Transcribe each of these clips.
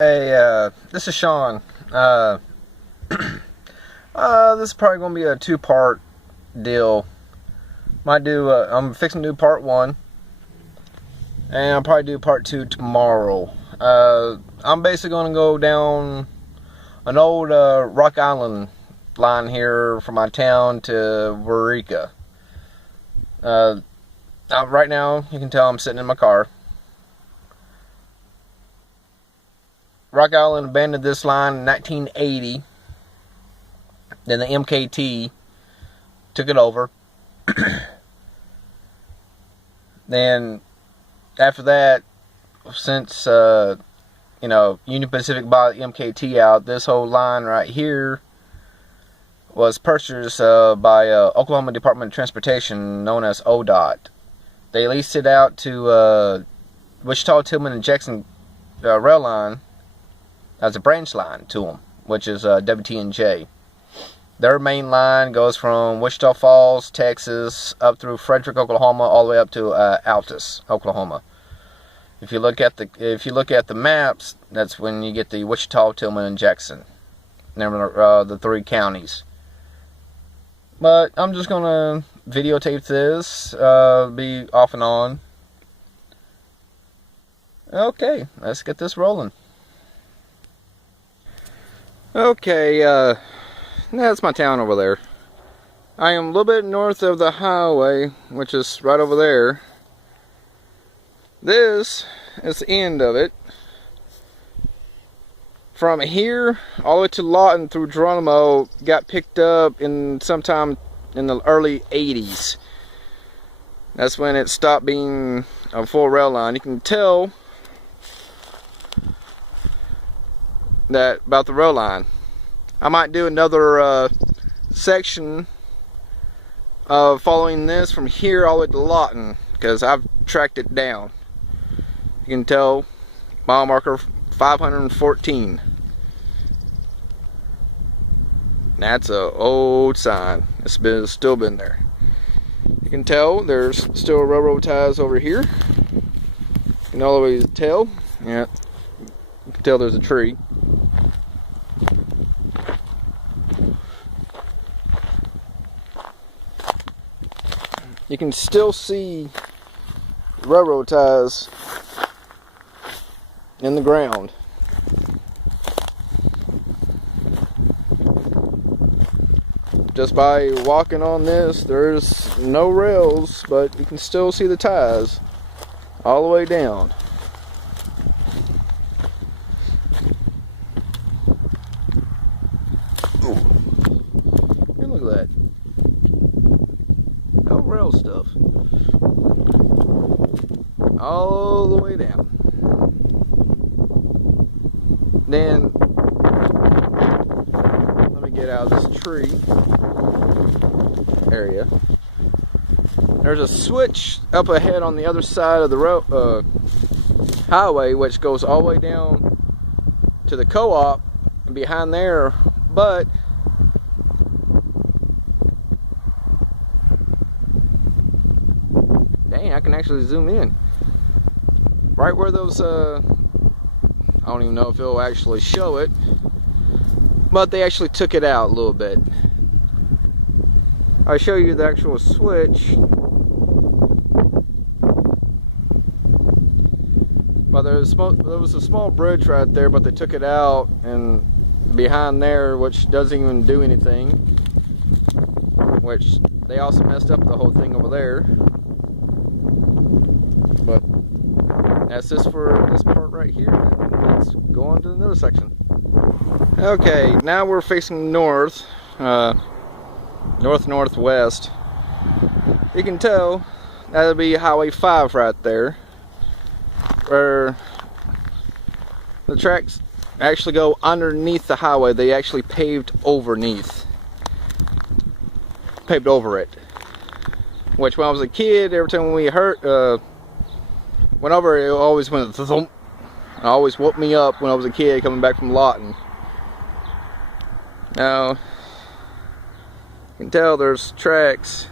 Hey, this is Sean. This is probably gonna be a two-part deal. Might do. I'm fixing to do part one, and I'll probably do part two tomorrow. I'm basically gonna go down an old Rock Island line here from my town to Waurika. Right now, you can tell I'm sitting in my car. Rock Island abandoned this line in 1980. Then the MKT took it over. Then after that, since Union Pacific bought MKT out, this whole line right here was purchased by Oklahoma Department of Transportation, known as ODOT. They leased it out to Wichita, Tillman, and Jackson rail line as a branch line to them, which is WTNJ. Their main line goes from Wichita Falls, Texas, up through Frederick, Oklahoma, all the way up to Altus, Oklahoma. If you look at the maps, that's when you get the Wichita, Tillman, and Jackson. Remember the three counties. But I'm just gonna videotape this, be off and on. Okay, let's get this rolling. Okay, that's my town over there. I am a little bit north of the highway, which is right over there. This is the end of it. From here all the way to Lawton through Geronimo got picked up in sometime in the early 80s. That's when it stopped being a full rail line. You can tell that about the rail line. I might do another section of following this from here all the way to Lawton, because I've tracked it down. You can tell mile marker 514. That's a old sign. It's still been there. You can tell there's still railroad ties over here. You can always tell. Yeah, you can tell there's a tree. You can still see railroad ties in the ground. Just by walking on this, there's no rails, but you can still see the ties all the way down. Ooh. And look at that. No rail stuff. All the way down. Then, let me get out of this tree area. There's a switch up ahead on the other side of the highway, which goes all the way down to the co-op behind there, but dang, I can actually zoom in. Right where those, I don't even know if it'll actually show it, but they actually took it out a little bit. I'll show you the actual switch. But there was a small bridge right there, but they took it out, and behind there, which doesn't even do anything, which they also messed up the whole thing over there. But that's just for this part right here. Let's go on to another section. Okay, now we're facing north, northwest. You can tell that'll be Highway 5 right there, where the tracks actually go underneath the highway. They actually paved over it. Which when I was a kid, every time we went over, it always went thump. It always woke me up when I was a kid coming back from Lawton. Now, you can tell there's tracks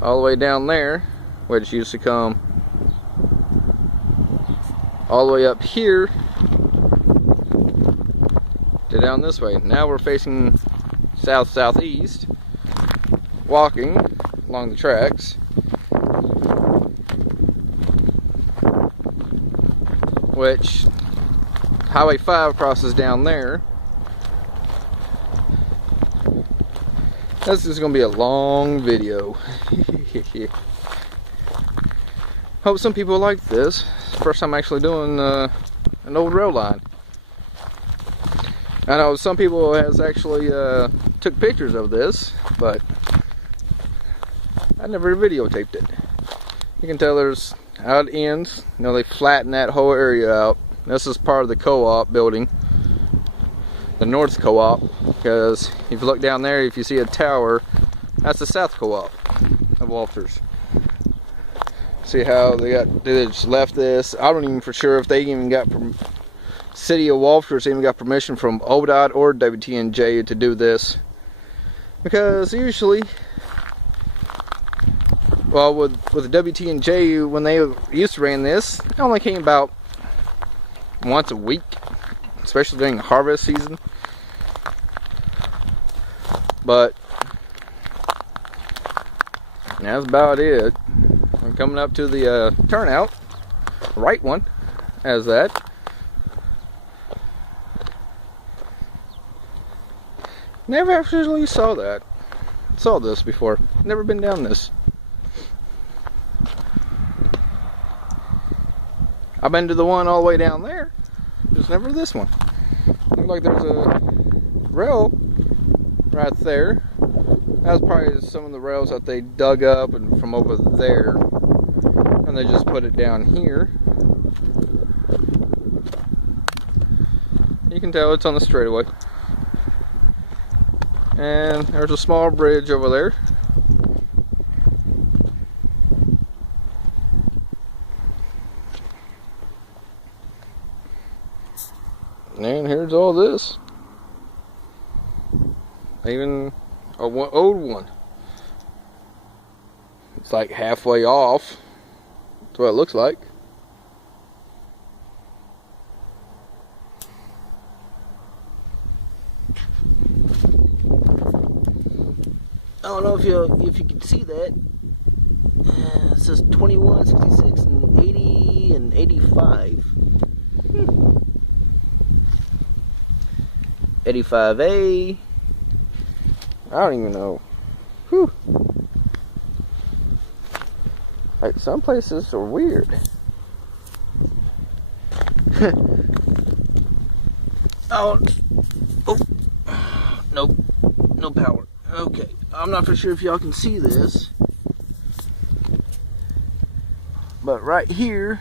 all the way down there, which used to come all the way up here to down this way. Now we're facing south-southeast, walking along the tracks, which Highway 5 crosses down there. This is going to be a long video. Hope some people like this. First time actually doing an old rail line. I know some people has actually took pictures of this, but I never videotaped it. You can tell there's how it ends. You know, they flatten that whole area out. This is part of the co-op building, the North Co-op, because if you look down there, if you see a tower, that's the South Co-op of Walters. See how they just left this. I don't even for sure if they even got City of Walters even got permission from ODOT or WTNJ to do this, because usually, well, with the WTNJ, when they used to run this, it only came about once a week, especially during the harvest season. But that's about it. I'm coming up to the turnout, right one, as that. Never actually saw that. Saw this before. Never been down this. I've been to the one all the way down there. Just never this one. Looks like there's a rail right there. That's probably some of the rails that they dug up and from over there, and they just put it down here. You can tell it's on the straightaway. And there's a small bridge over there. And here's all this. Even a old one. It's like halfway off. That's what it looks like. I don't know if you can see that. It says 21, 66, and 80, and 85. 85A. I don't even know. Whew. Like, some places are weird. Oh, nope, no power. Okay, I'm not for sure if y'all can see this, but right here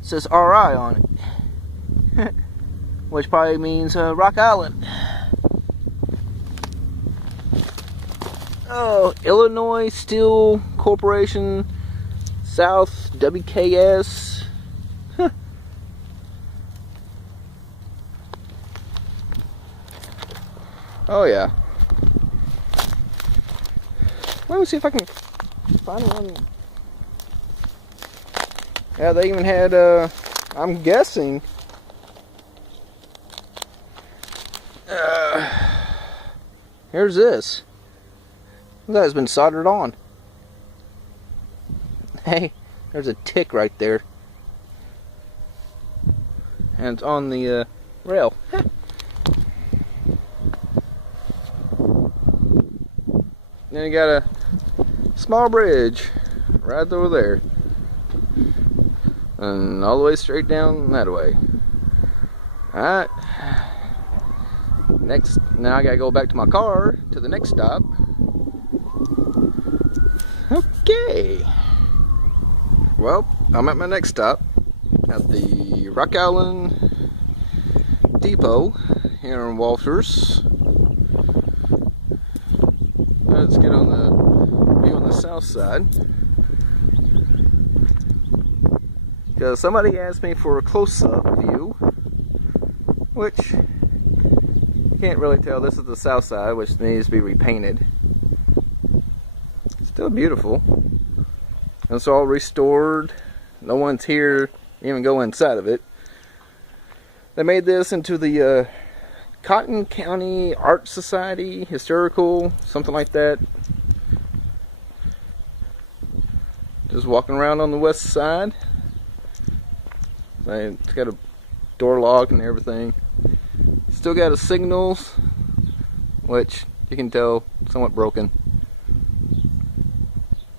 it says RI on it, which probably means Rock Island. Oh, Illinois Steel Corporation, South, WKS. Oh yeah. Let me see if I can find one. Yeah, they even had, I'm guessing, here's this. That has been soldered on. Hey, there's a tick right there. And it's on the rail. Then you got a small bridge right over there. And all the way straight down that way. Alright. Next, now I gotta go back to my car to the next stop. Okay. Well, I'm at my next stop at the Rock Island Depot here in Walters. Let's get on the view on the south side, because somebody asked me for a close-up view, which you can't really tell. This is the south side, which needs to be repainted. Still beautiful. It's all restored. No one's here to even go inside of it. They made this into the Cotton County Art Society, historical, something like that. Just walking around on the west side. It's got a door lock and everything. Still got a signals, which you can tell somewhat broken.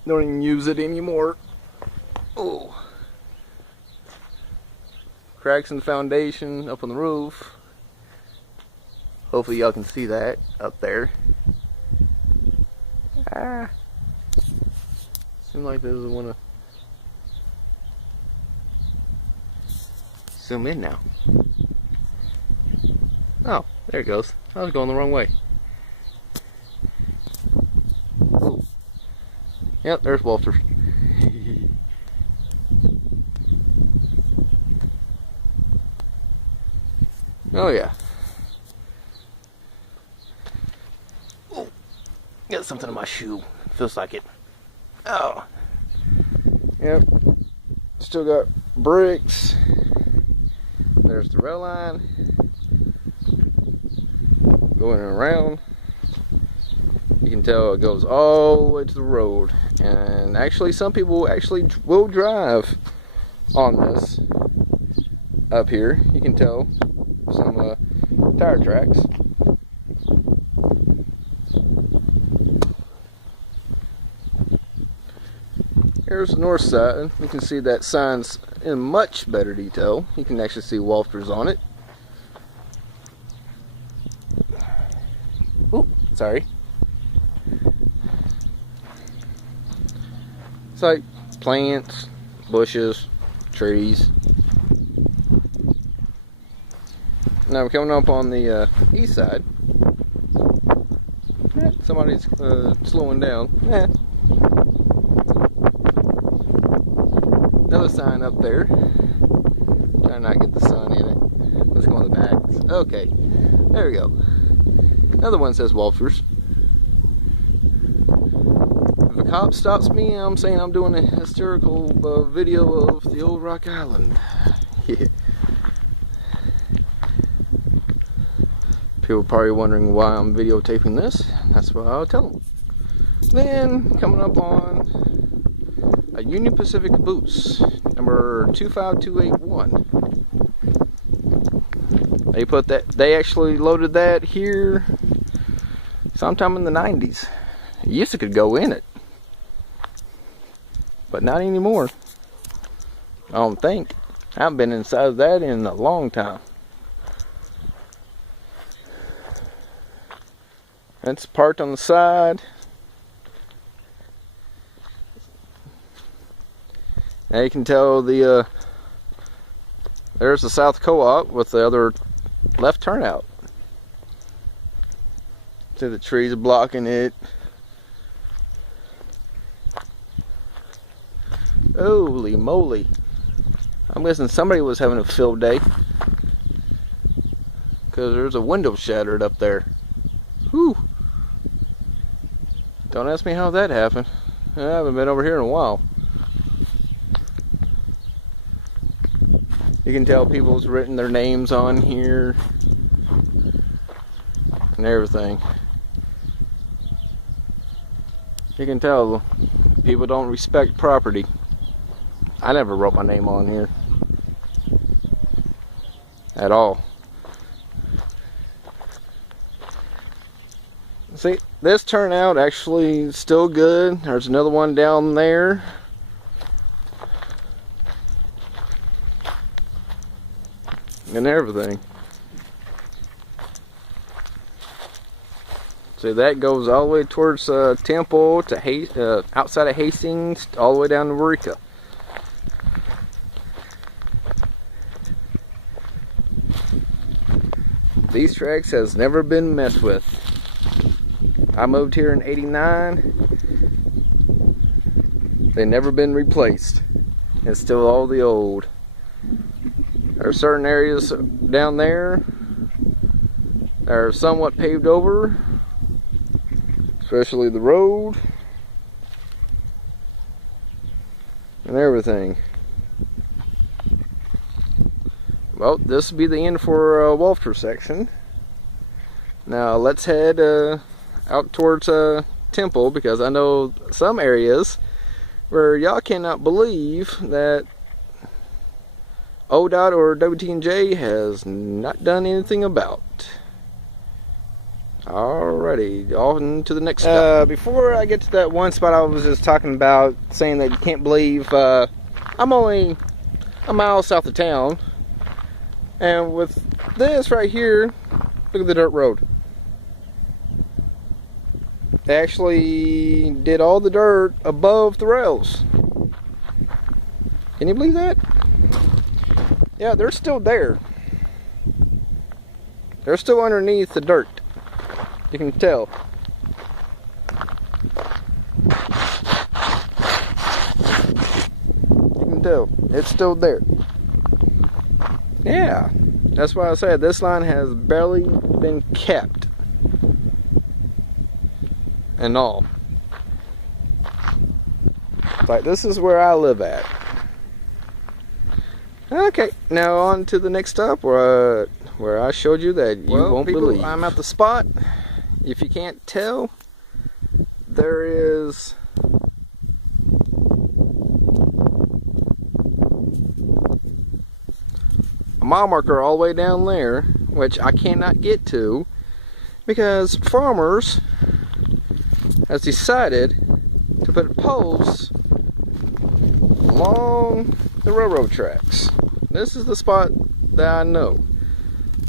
Don't even use it anymore. Oh. Cracks in the foundation up on the roof. Hopefully y'all can see that up there. Ah. Seems like this is one of. Zoom in now. Oh, there it goes. I was going the wrong way. Ooh. Yep, there's Walter. Oh yeah. Ooh. Got something in my shoe. Feels like it. Oh. Yep. Still got bricks. There's the rail line. Going around. You can tell it goes all the way to the road. And actually some people actually will drive on this up here. You can tell some tire tracks. Here's the north side. You can see that sign's in much better detail. You can actually see Walters on it. Ooh, sorry. It's like plants, bushes, trees. Now we're coming up on the east side. Somebody's slowing down. Another sign up there. Trying not to get the sun in it. Let's go on the back. Okay, there we go. Another one says Walters. If a cop stops me, I'm saying I'm doing a historical video of the old Rock Island. Yeah. People are probably wondering why I'm videotaping this. That's what I'll tell them. Then coming up on a Union Pacific Boots, number 25281. They put that. They actually loaded that here sometime in the 90s. It used to could go in it, but not anymore. I don't think. I haven't been inside of that in a long time. It's parked on the side. Now you can tell the there's the South Co-op with the other left turnout. See the trees blocking it. Holy moly. I'm guessing somebody was having a field day, because there's a window shattered up there. Whew. Don't ask me how that happened. I haven't been over here in a while. You can tell people's written their names on here and everything. You can tell people don't respect property. I never wrote my name on here at all. See, this turnout actually still good. There's another one down there. And everything. So that goes all the way towards Temple to outside of Hastings, all the way down to Waurika. These tracks has never been messed with. I moved here in '89. They've never been replaced. It's still all the old. There are certain areas down there that are somewhat paved over, especially the road and everything. well, this will be the end for Walter section. Now let's head out towards Temple, because I know some areas where y'all cannot believe that ODOT or WT&J has not done anything about. Alrighty, on to the next stop. Before I get to that one spot I was just talking about, saying that you can't believe, I'm only a mile south of town, and with this right here, look at the dirt road. They actually did all the dirt above the rails. Can you believe that? Yeah, they're still there. They're still underneath the dirt. You can tell. You can tell. It's still there. Yeah. That's why I said this line has barely been kept. And all. Like, this is where I live at. Okay, now on to the next stop where I showed you that you won't believe. I'm at the spot. If you can't tell, there is a mile marker all the way down there, which I cannot get to because farmers has decided to put posts along the railroad tracks. This is the spot that I know.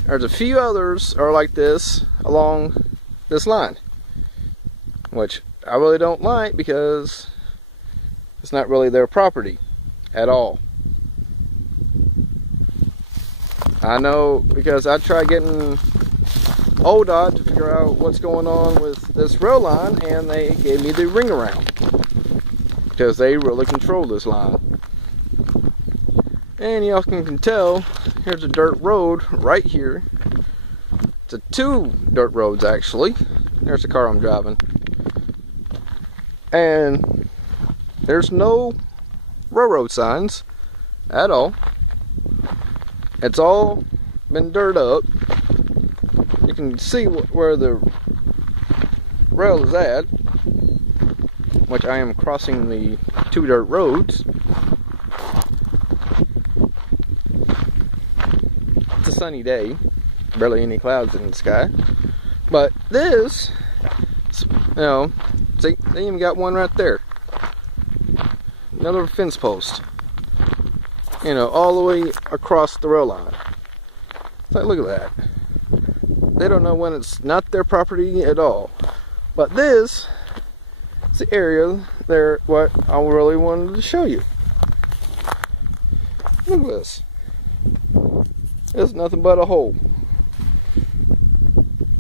There's a few others are like this along this line, which I really don't like because it's not really their property at all. I know because I tried getting ODOT to figure out what's going on with this rail line, and they gave me the ring around because they really control this line. And y'all can tell, here's a dirt road right here. It's a two dirt roads actually. There's the car I'm driving. And there's no railroad signs at all. It's all been dirt up. You can see where the rail is at, which I am crossing the two dirt roads. It's a sunny day, barely any clouds in the sky. But this, you know, see, they even got one right there. Another fence post. You know, all the way across the rail line. So look at that. They don't know when it's not their property at all. But this is the area there, what I really wanted to show you. Look at this. It's nothing but a hole.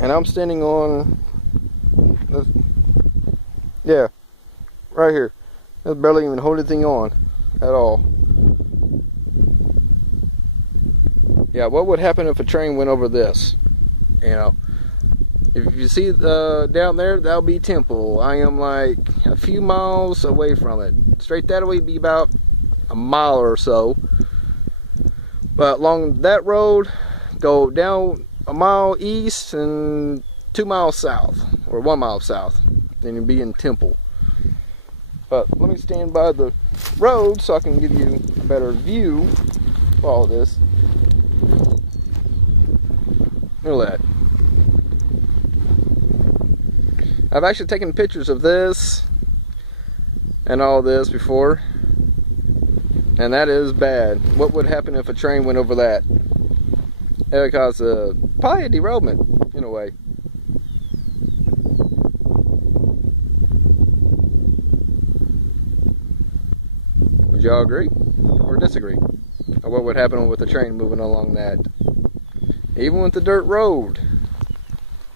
And I'm standing on this, yeah, right here. That's barely even holding anything on at all. Yeah, what would happen if a train went over this? You know, if you see down there, that'll be Temple. I am like a few miles away from it. Straight that way would be about a mile or so. But along that road, go down a mile east and 2 miles south, or 1 mile south, then you'll be in Temple. But let me stand by the road so I can give you a better view of all this. Look at that. I've actually taken pictures of this and all this before, and that is bad. What would happen if a train went over that? It would cause probably a derailment in a way. Would y'all agree or disagree? Or what would happen with a train moving along that? Even with the dirt road.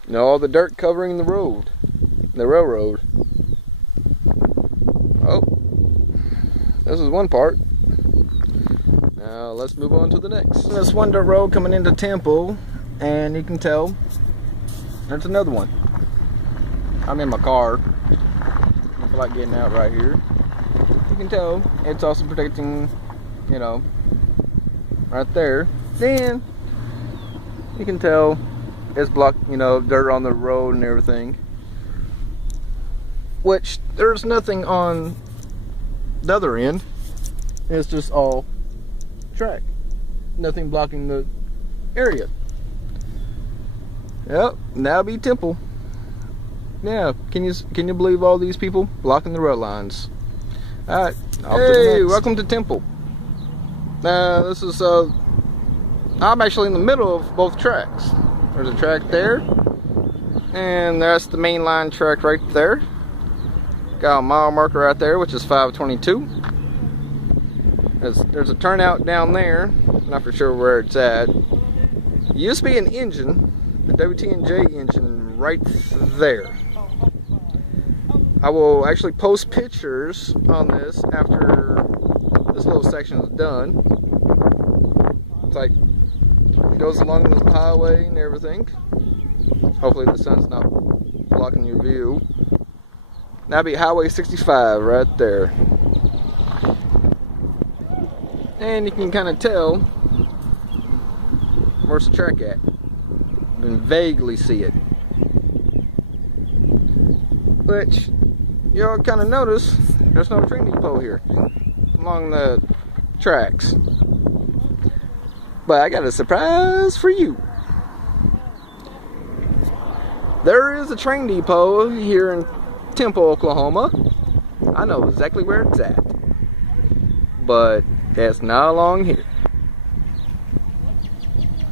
You know, all the dirt covering the road. The railroad. Oh. This is one part. Now let's move on to the next. This one dirt road coming into Temple, and you can tell there's another one. I'm in my car. I feel like getting out right here. You can tell it's also protecting, you know, right there. Then you can tell it's blocked, you know, dirt on the road and everything. Which there's nothing on the other end. It's just all track. Nothing blocking the area. Yep, that'll be Temple. Yeah, can you believe all these people blocking the road lines? Alright, hey, welcome to Temple. This is I'm actually in the middle of both tracks. There's a track there, and that's the main line track right there. Got a mile marker right there, which is 522. There's a turnout down there, not for sure where it's at. Used to be an engine, the WT&J engine right there. I will actually post pictures on this after this little section is done. It's like, it goes along the highway and everything. Hopefully the sun's not blocking your view. That'd be Highway 65 right there. And you can kind of tell where's the track at. You can vaguely see it. Which, you'll kind of notice there's no train depot here along the tracks. But I got a surprise for you. There is a train depot here in Temple, Oklahoma. I know exactly where it's at. But it's not along here.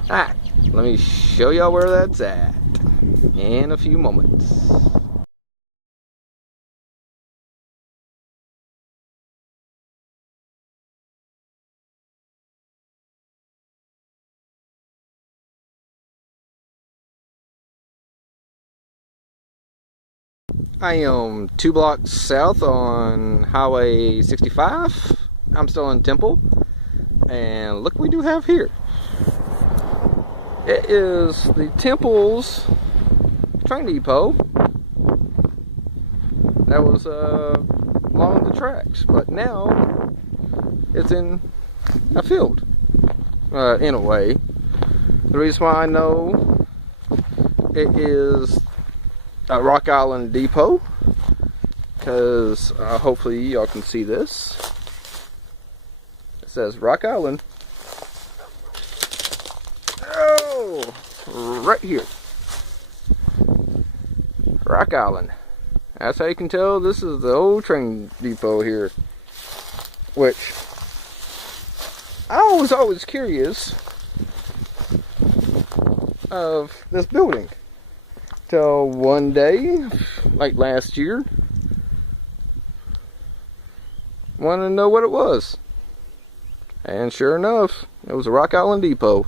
Alright, let me show y'all where that's at in a few moments. I am 2 blocks south on Highway 65. I'm still in Temple. And look what we do have here. It is the Temple's train depot that was along the tracks. But now it's in a field, in a way. The reason why I know it is a Rock Island Depot, because hopefully y'all can see this. It says Rock Island. Oh, right here. Rock Island. That's how you can tell this is the old train depot here. Which, I was always curious of this building. Till one day, like last year, wanted to know what it was. And sure enough, it was a Rock Island Depot.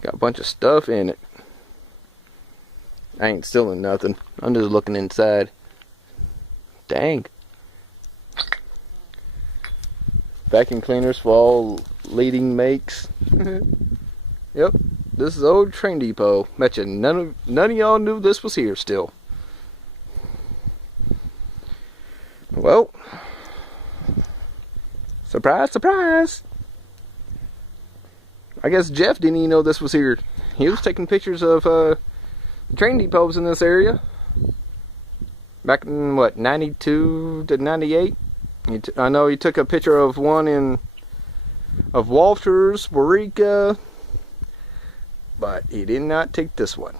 Got a bunch of stuff in it. I ain't stealing nothing. I'm just looking inside. Dang. Vacuum cleaners for all leading makes. Yep. This is old train depot. Bet you none of y'all knew this was here still. Well, surprise, surprise. I guess Jeff didn't even know this was here. He was taking pictures of train depots in this area back in what, 92 to 98. I know he took a picture of one of Walters, Waurika. But he did not take this one.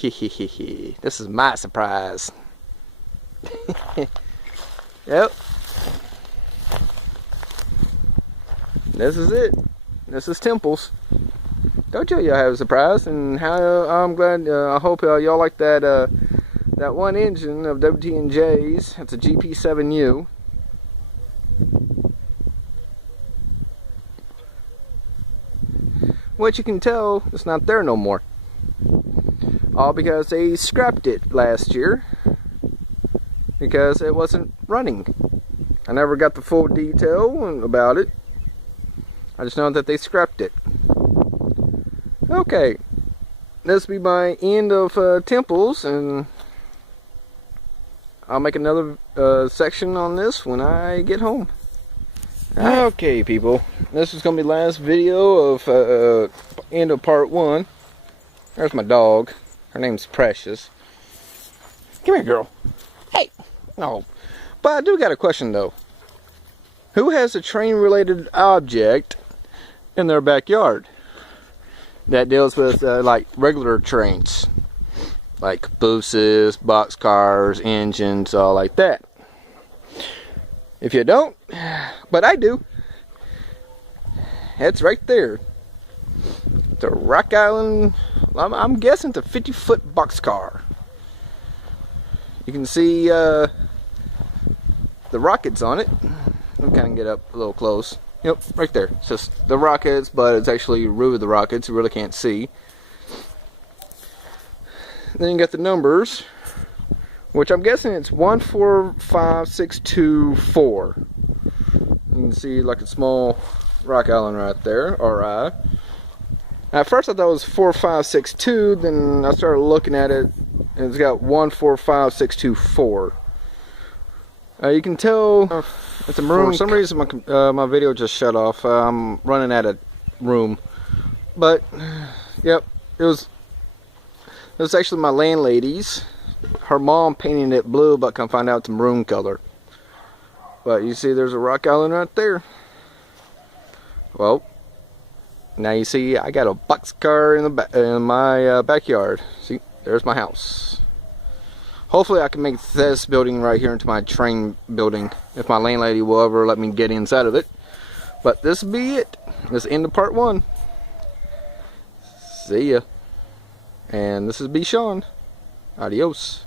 This is my surprise. Yep. This is it. This is Temple's. Don't y'all have a surprise, and how I'm glad. I hope y'all like that that one engine of WT&J's. It's a GP7U. Which you can tell it's not there no more. All because they scrapped it last year because it wasn't running. I never got the full detail about it. I just know that they scrapped it. Okay, this will be my end of Temples, and I'll make another section on this when I get home. Okay, people, this is gonna be the last video of end of part 1. There's my dog. Her name's Precious. Come here, girl. Hey. No, but I do got a question though. Who has a train-related object in their backyard that deals with like regular trains, like buses, boxcars, engines, all like that? If you don't, but I do. It's right there. The Rock Island, I'm guessing it's a 50-foot boxcar. You can see the rockets on it. I'll kind of get up a little close. Yep, right there. It's just the rockets, but it's actually root of the rockets. You really can't see. Then you got the numbers, which I'm guessing it's 145624. You can see like a small Rock Island right there, RI. At first I thought it was 4562, then I started looking at it, and it's got 145624. You can tell it's a maroon. For some reason my video just shut off. I'm running out of room. But, yep, it was actually my landlady's. Her mom painted it blue, but come find out it's a maroon color. But you see there's a Rock Island right there. Well, now you see I got a boxcar in my backyard. See, there's my house. Hopefully I can make this building right here into my train building, if my landlady will ever let me get inside of it. But this will be it. This is the end of part 1. See ya. And this is B. Sean. Adios.